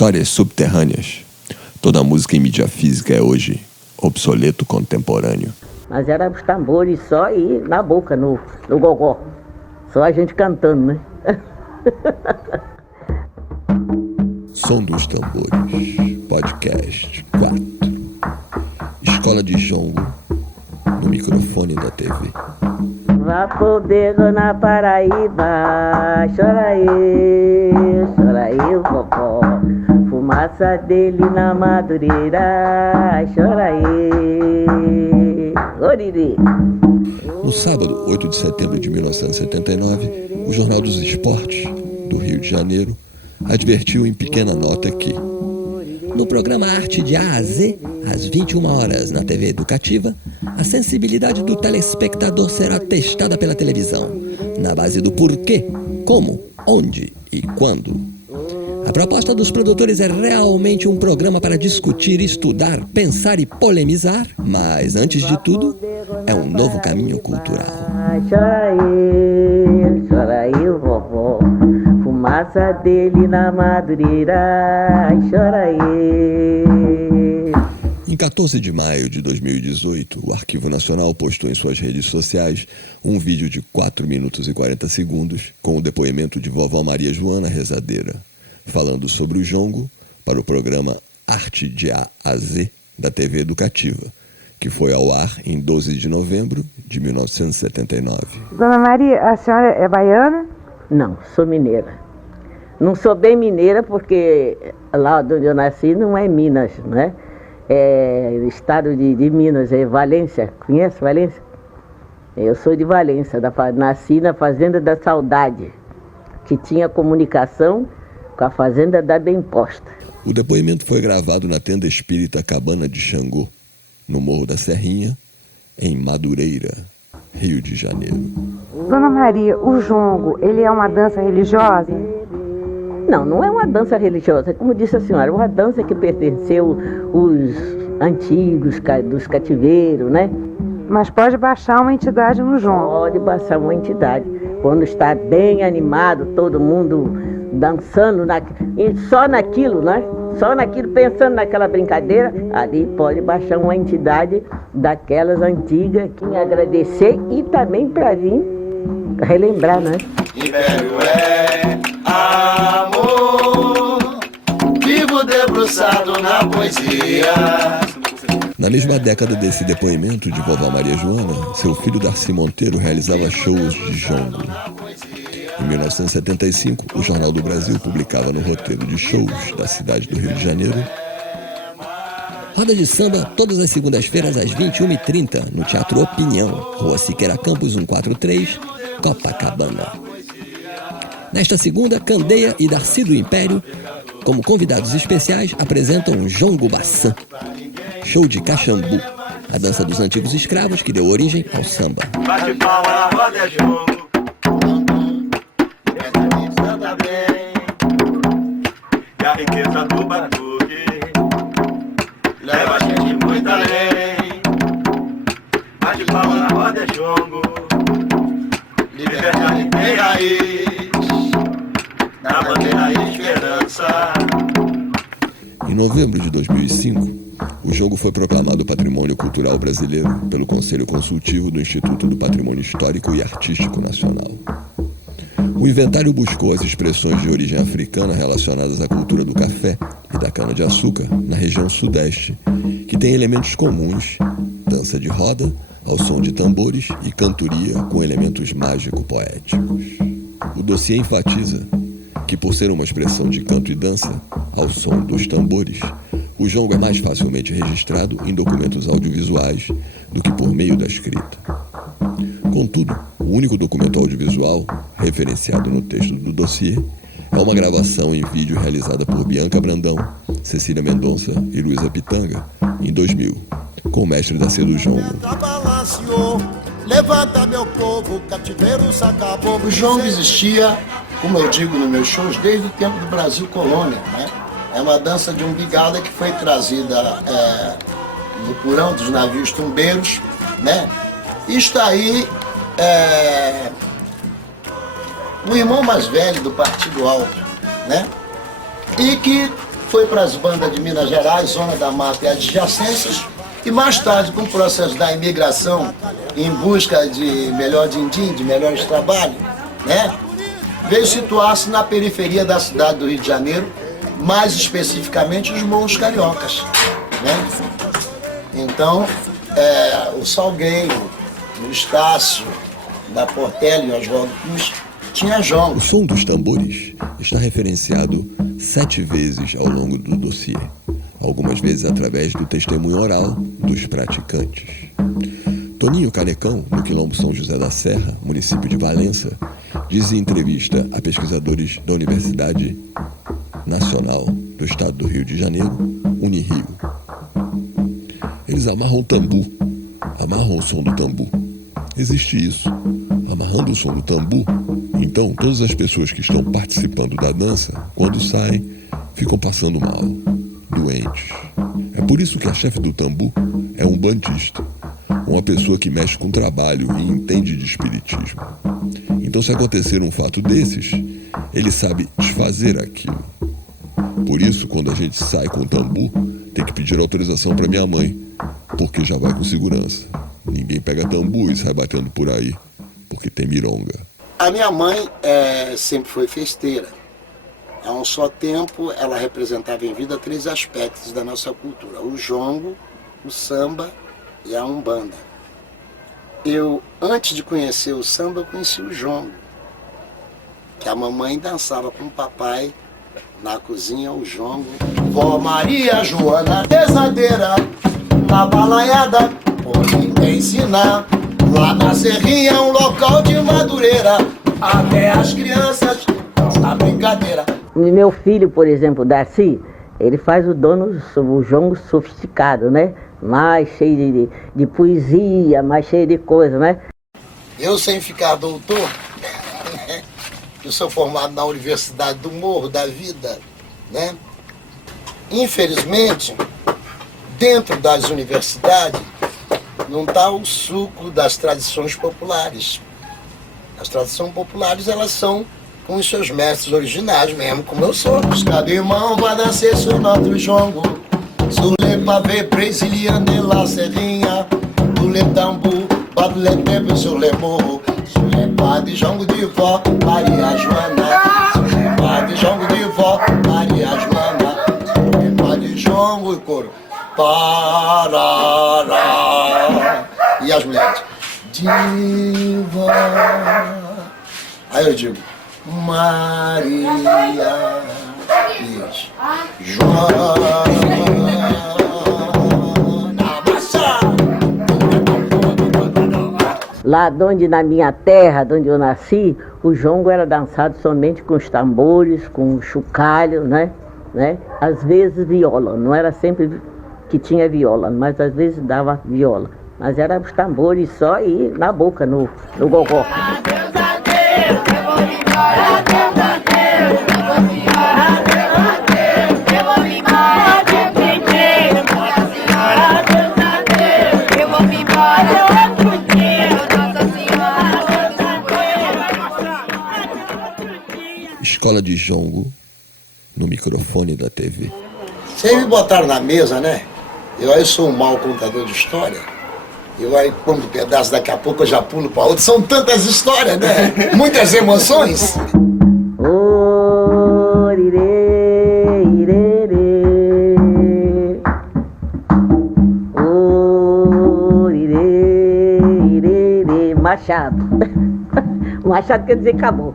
Histórias subterrâneas. Toda música em mídia física é hoje obsoleto contemporâneo. Mas era os tambores só e na boca, no gogó. Só a gente cantando, né? Som dos Tambores, podcast 4. Escola de Jongo, no microfone da TV. Vá poder na Paraíba, chora aí, vovó. Fumaça dele na madureira, chora aí, oriri. No sábado, 8 de setembro de 1979, o Jornal dos Esportes, do Rio de Janeiro, advertiu em pequena nota que no programa Arte de A a Z, às 21 horas na TV Educativa, a sensibilidade do telespectador será testada pela televisão, na base do porquê, como, onde e quando. A proposta dos produtores é realmente um programa para discutir, estudar, pensar e polemizar, mas, antes de tudo, é um novo caminho cultural. Chora aí, vovó. Fumaça dele na madureira, chora aí. Em 14 de maio de 2018, o Arquivo Nacional postou em suas redes sociais um vídeo de 4 minutos e 40 segundos com o depoimento de vovó Maria Joana Rezadeira, falando sobre o jongo para o programa Arte de A a Z da TV Educativa, que foi ao ar em 12 de novembro de 1979. Dona Maria, a senhora é baiana? Não, sou mineira. Não sou bem mineira porque lá onde eu nasci não é Minas, né? É estado de Minas, é Valência. Conhece Valência? Eu sou de Valência, nasci na Fazenda da Saudade, que tinha comunicação com a Fazenda da Bem Posta. O depoimento foi gravado na tenda espírita Cabana de Xangô, no Morro da Serrinha, em Madureira, Rio de Janeiro. Dona Maria, o jongo, ele é uma dança religiosa? Não, não é uma dança religiosa. Como disse a senhora, é uma dança que pertenceu os antigos dos cativeiros, né? Mas pode baixar uma entidade no jongo? Pode baixar uma entidade. Quando está bem animado, todo mundo dançando, e só naquilo, né? Só naquilo, pensando naquela brincadeira, ali pode baixar uma entidade daquelas antigas que me agradecer e também para vir relembrar, né? Império é amor, vivo debruçado na poesia. Na mesma década desse depoimento de vovó Maria Joana, seu filho Darcy Monteiro realizava shows de jongo. Em 1975, o Jornal do Brasil publicava no roteiro de shows da cidade do Rio de Janeiro: roda de samba todas as segundas-feiras às 21h30 no Teatro Opinião, Rua Siqueira Campos 143, Copacabana. Nesta segunda, Candeia e Darcy do Império, como convidados especiais, apresentam Jongo Baçã, show de Caxambu, a dança dos antigos escravos que deu origem ao samba. Bate palma, roda é jogo. E a riqueza do batuque leva a gente muito além. Bate palma na roda é jongo. Liberdade tem raiz, na bandeira esperança. Em novembro de 2005, o jongo foi proclamado Patrimônio Cultural Brasileiro pelo Conselho Consultivo do Instituto do Patrimônio Histórico e Artístico Nacional. O inventário buscou as expressões de origem africana relacionadas à cultura do café e da cana-de-açúcar na região sudeste, que tem elementos comuns: dança de roda, ao som de tambores e cantoria com elementos mágico-poéticos. O dossiê enfatiza que, por ser uma expressão de canto e dança, ao som dos tambores, o jongo é mais facilmente registrado em documentos audiovisuais do que por meio da escrita. Contudo, o único documento audiovisual referenciado no texto do dossiê é uma gravação em vídeo realizada por Bianca Brandão, Cecília Mendonça e Luísa Pitanga em 2000, com o mestre da C do jongo. Levanta meu povo, cativeiro saca bobo. O jongo existia, como eu digo nos meus shows, desde o tempo do Brasil Colônia, né? É uma dança de umbigada que foi trazida no porão dos navios tumbeiros, né? E está aí o irmão mais velho do Partido Alto, né? E que foi para as bandas de Minas Gerais, Zona da Mata e adjacências, e mais tarde, com o processo da imigração, em busca de melhor din-din, de melhores trabalhos, né? Veio situar-se na periferia da cidade do Rio de Janeiro, mais especificamente os morros cariocas, né? Então, o Salgueiro, o Estácio, da Portela e Oswaldo Cruz, tinha jongo. O som dos tambores está referenciado 7 vezes ao longo do dossiê, algumas vezes através do testemunho oral dos praticantes. Toninho Canecão, no Quilombo São José da Serra, município de Valença, diz em entrevista a pesquisadores da Universidade Nacional do Estado do Rio de Janeiro, Unirio. Eles amarram o tambu, amarram o som do tambu. Existe isso. Amarrando o som do tambu, então todas as pessoas que estão participando da dança, quando saem, ficam passando mal, doentes. É por isso que a chefe do tambu é um bandista, uma pessoa que mexe com trabalho e entende de espiritismo. Então, se acontecer um fato desses, ele sabe desfazer aquilo. Por isso, quando a gente sai com o tambu, tem que pedir autorização para minha mãe, porque já vai com segurança. Ninguém pega tambu e sai batendo por aí, porque tem mironga. A minha mãe sempre foi festeira. Há um só tempo, ela representava em vida 3 aspectos da nossa cultura: o jongo, o samba e a umbanda. Eu, antes de conhecer o samba, eu conheci o jongo, que a mamãe dançava com o papai na cozinha, o jongo. Vó Maria Joana, desadeira, na balaiada, pode ensinar. Lá na Serrinha, um local de madureira, até as crianças, a brincadeira. Meu filho, por exemplo, Darcy, ele faz o jongo sofisticado, né? Mais cheio de poesia, mais cheio de coisa, né? Eu, sem ficar doutor, eu sou formado na Universidade do Morro da Vida, né? Infelizmente, dentro das universidades, não está o suco das tradições populares. As tradições populares, elas são com os seus mestres originais mesmo, como eu sou. Cada irmão vai nascer seu nosso jongo, sule pavê, brasiliane, la serrinha, dule tambu, badule tempo, sule morro, sule pá de jongo de vó, Maria Joana, sule pá de jongo de vó, Maria Joana, sule pá de jongo e coro, parará. E as mulheres, diva. Aí eu digo, Maria, isso, Joana, Lá onde, na minha terra, onde eu nasci, o jongo era dançado somente com os tambores, com o chocalho, né? Às vezes viola, não era sempre que tinha viola, mas às vezes dava viola. Mas era os tambores só e na boca, no gogó. Escola de jongo no microfone da TV. Vocês me botaram na mesa, né? Eu sou um mau contador de história. Eu aí, como pedaço, daqui a pouco eu já pulo para outro. São tantas histórias, né? Muitas emoções. Orire, irere. Orire, irere. Machado. Machado quer dizer acabou.